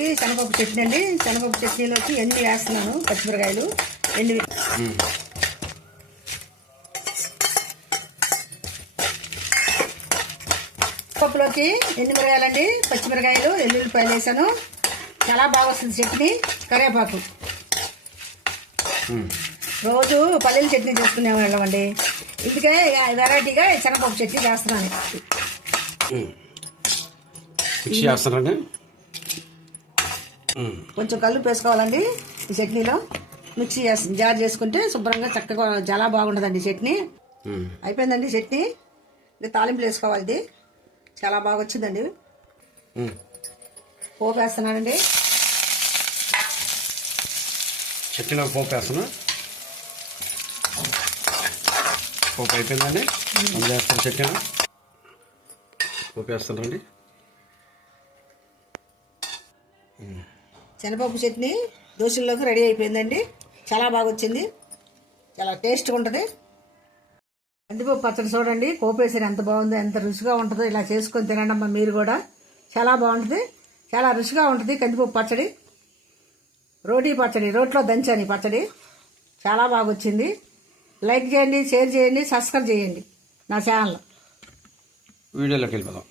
పప్పులోకి శనగపప్పు చట్నీ అండి. శనగపప్పు చట్నీలోకి ఎండు వేస్తున్నాను, పచ్చిమిరకాయలు ఎండు. పప్పులోకి ఎండుమిరకాయలండి, పచ్చిమిరకాయలు, ఎల్లుల్లిపాయలు వేసాను. చాలా బాగా వస్తుంది చట్నీ. కరివేపాకు. రోజు పల్లీల చట్నీ చేసుకునే వాళ్ళమండి. ఇందుకే వెరైటీగా శనగపప్పు చట్నీ చేస్తున్నాను. కొంచెం కల్లుప్పు వేసుకోవాలండి ఈ చట్నీలో. మిక్సీ జార్ చేసుకుంటే శుభ్రంగా చక్కగా చాలా బాగుంటుందండి చట్నీ. అయిపోయిందండి చట్నీ. ఇది తాలింపులు వేసుకోవాలి. ఇది చాలా బాగా వచ్చిందండి. పోపు వేస్తున్నానండి. చట్నీలో పోపు వేస్తున్నా. పోపు అయిపోయిందండి. అందులో వేస్తాను చట్నీలో పోపు వేస్తానండి. శనగపప్పు చట్నీ దోశల్లోకి రెడీ అయిపోయిందండి. చాలా బాగా వచ్చింది. చాలా టేస్ట్గా ఉంటుంది. కందిపప్పు పచ్చడి చూడండి, పోపేసారు ఎంత బాగుందో, ఎంత రుచిగా ఉంటుందో. ఇలా చేసుకొని తినండి అమ్మా మీరు కూడా. చాలా బాగుంటుంది, చాలా రుచిగా ఉంటుంది కందిపప్పు పచ్చడి. రోటీ పచ్చడి, రోట్లో దంచాని పచ్చడి. చాలా బాగా వచ్చింది. లైక్ చేయండి, షేర్ చేయండి, సబ్స్క్రైబ్ చేయండి నా ఛానల్. వీడియోలోకి వెళ్ళిపోదాం.